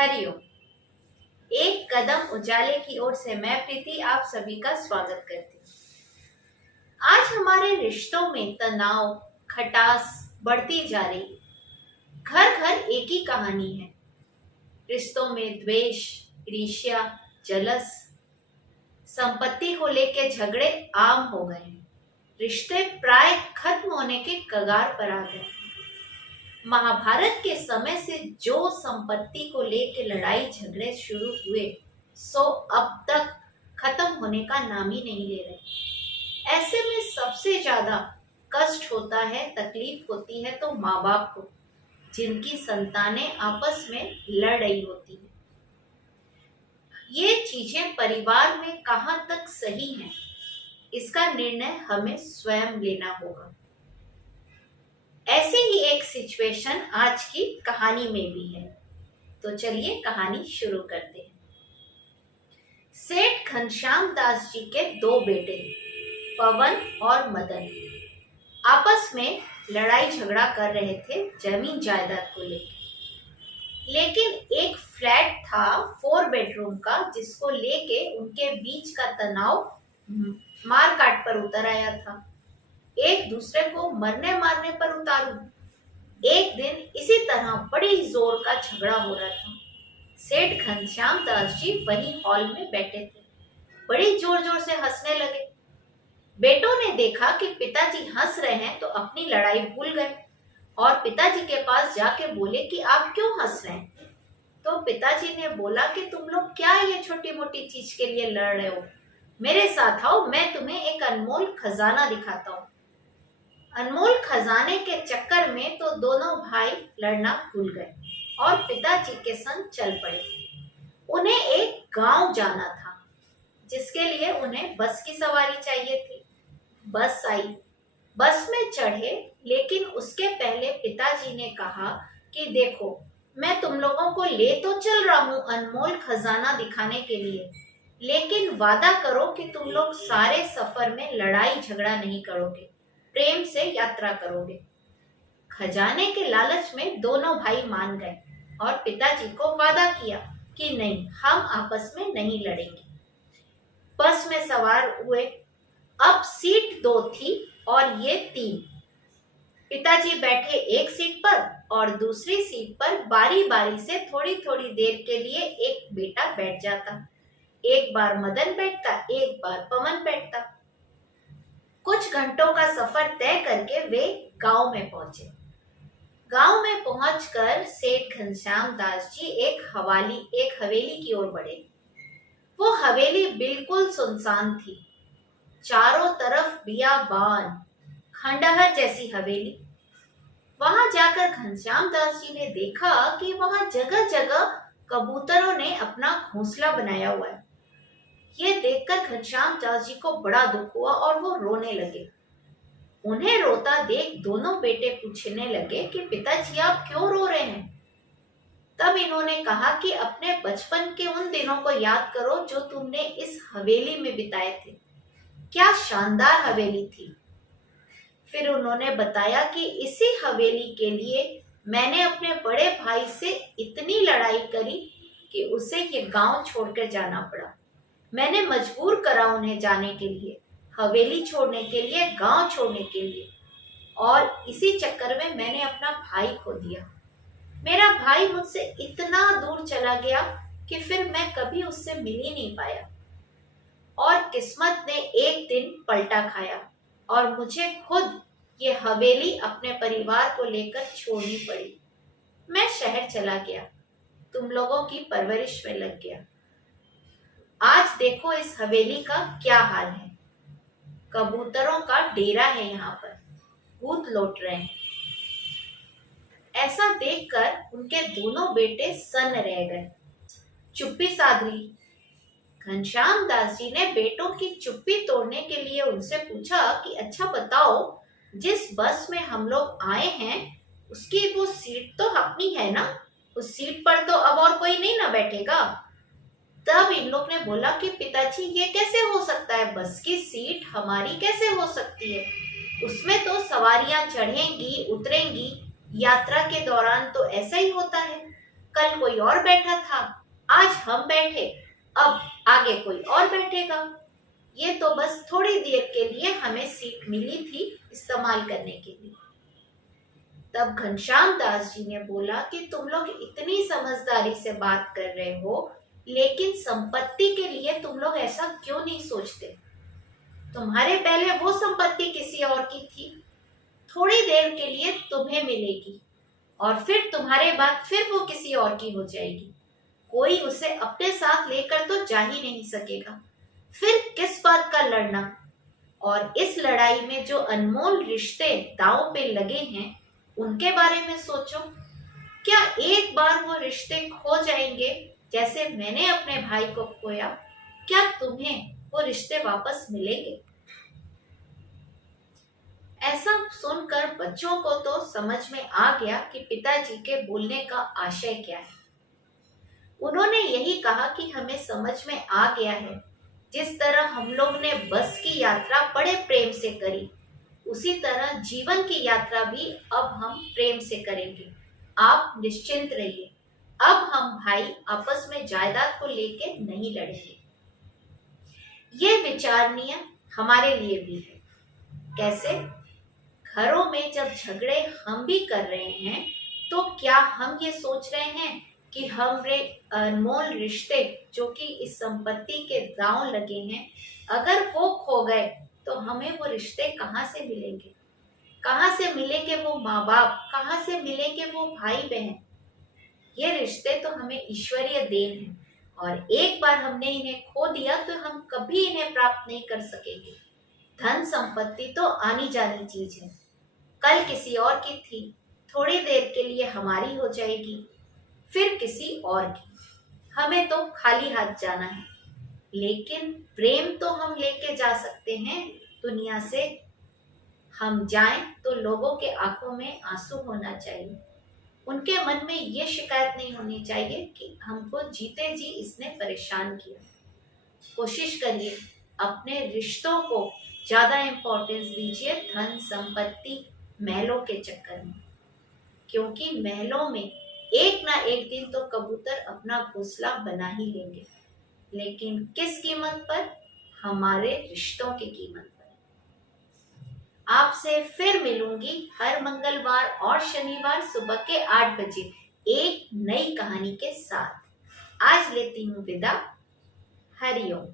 हरिओम। एक कदम उजाले की ओर से मैं प्रीति आप सभी का स्वागत करती हूँ। आज हमारे रिश्तों में तनाव खटास बढ़ती जा रही। घर घर एक ही कहानी है। रिश्तों में द्वेष, ईर्ष्या, जलस, संपत्ति को लेके झगड़े आम हो गए हैं। रिश्ते प्राय खत्म होने के कगार पर आ गए। महाभारत के समय से जो संपत्ति को लेकर लड़ाई झगड़े शुरू हुए सो अब तक खत्म होने का नाम ही नहीं ले रहे। ऐसे में सबसे ज्यादा कष्ट होता है, तकलीफ होती है तो माँ बाप को, जिनकी संतानें आपस में लड़ रही होती है। ये चीजें परिवार में कहाँ तक सही हैं, इसका निर्णय हमें स्वयं लेना होगा। ऐसे ही एक सिचुएशन आज की कहानी में भी है, तो चलिए कहानी शुरू करते हैं। सेठ घनश्याम दास जी के दो बेटे पवन और मदन आपस में लड़ाई झगड़ा कर रहे थे जमीन जायदाद को लेकर। लेकिन एक फ्लैट था 4 बेडरूम का, जिसको लेके उनके बीच का तनाव मार काट पर उतर आया था। एक दूसरे को मरने मारने पर उतारू। एक दिन इसी तरह बड़ी जोर का झगड़ा हो रहा था। सेठ घनश्याम दास जी वही हॉल में बैठे थे, बड़ी जोर जोर से हंसने लगे। बेटों ने देखा कि पिताजी हंस रहे हैं तो अपनी लड़ाई भूल गए और पिताजी के पास जाके बोले कि आप क्यों हंस रहे हैं। तो पिताजी ने बोला कि तुम लोग क्या ये छोटी मोटी चीज के लिए लड़ रहे हो, मेरे साथ आओ, मैं तुम्हें एक अनमोल खजाना दिखाता हूँ। अनमोल खजाने के चक्कर में तो दोनों भाई लड़ना भूल गए और पिताजी के संग चल पड़े। उन्हें एक गांव जाना था, जिसके लिए उन्हें बस की सवारी चाहिए थी। बस आई, बस में चढ़े, लेकिन उसके पहले पिताजी ने कहा कि देखो, मैं तुम लोगों को ले तो चल रहा हूँ अनमोल खजाना दिखाने के लिए, लेकिन वादा करो कि तुम लोग सारे सफर में लड़ाई झगड़ा नहीं करोगे, प्रेम से यात्रा करोगे। खजाने के लालच में दोनों भाई मान गए और पिताजी को वादा किया कि नहीं, हम आपस में नहीं लड़ेंगे। बस में सवार हुए। अब सीट 2 थी और ये 3। पिताजी बैठे एक सीट पर और दूसरी सीट पर बारी बारी से थोड़ी थोड़ी देर के लिए एक बेटा बैठ जाता। एक बार मदन बैठता, एक बार पवन बैठता। कुछ घंटों का सफर तय करके वे गांव में पहुंचे। गांव में पहुंचकर सेठ घनश्याम दास जी एक हवेली की ओर बढ़े। वो हवेली बिल्कुल सुनसान थी, चारों तरफ बियाबान, खंडहर जैसी हवेली। वहां जाकर घनश्याम दास जी ने देखा कि वहां जगह जगह कबूतरों ने अपना घोंसला बनाया हुआ है। ये देखकर घनश्याम दास जी को बड़ा दुख हुआ और वो रोने लगे। उन्हें रोता देख दोनों बेटे पूछने लगे कि पिताजी आप क्यों रो रहे हैं। तब इन्होंने कहा कि अपने बचपन के उन दिनों को याद करो जो तुमने इस हवेली में बिताए थे। क्या शानदार हवेली थी। फिर उन्होंने बताया कि इसी हवेली के लिए मैंने अपने बड़े भाई से इतनी लड़ाई करी कि उसे ये गांव छोड़कर जाना पड़ा। मैंने मजबूर करा उन्हें जाने के लिए, हवेली छोड़ने के लिए, गांव छोड़ने के लिए, और इसी चक्कर में मैंने अपना भाई खो दिया। मेरा भाई मुझसे इतना दूर चला गया कि फिर मैं कभी उससे मिल ही नहीं पाया। और किस्मत ने एक दिन पलटा खाया और मुझे खुद ये हवेली अपने परिवार को लेकर छोड़नी पड़ी। मैं शहर चला गया, तुम लोगों की परवरिश में लग गया। आज देखो इस हवेली का क्या हाल है। कबूतरों का डेरा है यहाँ पर, भूत लौट रहे हैं। ऐसा देखकर उनके दोनों बेटे सन्न रह गए। चुप्पी साध ली। घनश्याम दास जी ने बेटों की चुप्पी तोड़ने के लिए उनसे पूछा कि अच्छा बताओ, जिस बस में हम लोग आए हैं उसकी वो सीट तो अपनी है ना, उस सीट पर तो अब और कोई नहीं ना बैठेगा। तब इन लोग ने बोला कि पिताजी ये कैसे हो सकता है, बस की सीट हमारी कैसे हो सकती है, उसमें तो सवारियां चढ़ेंगी उतरेंगी, यात्रा के दौरान तो ऐसा ही होता है। कल कोई और बैठा था, आज हम बैठे, अब आगे कोई और बैठेगा। ये तो बस थोड़ी देर के लिए हमें सीट मिली थी इस्तेमाल करने के लिए। तब घनश्याम दास जी ने बोला कि तुम लोग इतनी समझदारी से बात कर रहे हो, लेकिन संपत्ति के लिए तुम लोग ऐसा क्यों नहीं सोचते? तुम्हारे पहले वो संपत्ति किसी और की थी, थोड़ी देर के लिए तुम्हें मिलेगी और फिर तुम्हारे बाद फिर वो किसी और की हो जाएगी। कोई उसे अपने साथ लेकर तो जा ही नहीं सकेगा। फिर किस बात का लड़ना? और इस लड़ाई में जो अनमोल रिश्ते दांव पे लगे हैं, उनके बारे में सोचो। क्या एक बार वो रिश्ते खो जाएंगे जैसे मैंने अपने भाई को खोया? क्या तुम्हें वो रिश्ते वापस मिलेंगे? ऐसा सुनकर बच्चों को तो समझ में आ गया कि पिताजी के बोलने का आशय क्या है। उन्होंने यही कहा कि हमें समझ में आ गया है, जिस तरह हम लोग ने बस की यात्रा बड़े प्रेम से करी, उसी तरह जीवन की यात्रा भी अब हम प्रेम से करेंगे। आप निश्चिंत रहिए, अब हम भाई आपस में जायदाद को लेके नहीं लड़ेंगे। ये विचारणीय हमारे लिए भी है। कैसे? घरों में जब झगड़े हम भी कर रहे हैं, तो क्या हम ये सोच रहे हैं कि हमारे अनमोल रिश्ते जो कि इस संपत्ति के दांव लगे हैं, अगर वो खो गए तो हमें वो रिश्ते कहाँ से मिलेंगे? कहाँ से मिलेंगे वो माँ बाप? कहाँ से मिलेंगे वो भाई बहन? ये रिश्ते तो हमें ईश्वरीय देन है और एक बार हमने इन्हें खो दिया तो हम कभी इन्हें प्राप्त नहीं कर सकेंगे। धन संपत्ति तो आनी जानी चीज है, कल किसी और की थी, थोड़ी देर के लिए हमारी हो जाएगी, फिर किसी और की। हमें तो खाली हाथ जाना है, लेकिन प्रेम तो हम लेके जा सकते हैं दुनिया से। हम जाएं तो लोगों के आंखों में आंसू होना चाहिए, उनके मन में ये शिकायत नहीं होनी चाहिए कि हमको जीते जी इसने परेशान किया। कोशिश करिए अपने रिश्तों को ज्यादा इंपॉर्टेंस दीजिए धन संपत्ति महलों के चक्कर में, क्योंकि महलों में एक ना एक दिन तो कबूतर अपना घोंसला बना ही लेंगे, लेकिन किस कीमत पर? हमारे रिश्तों की कीमत पर। आपसे फिर मिलूंगी हर मंगलवार और शनिवार सुबह के 8 बजे एक नई कहानी के साथ। आज लेती हूँ विदा। हरिओम।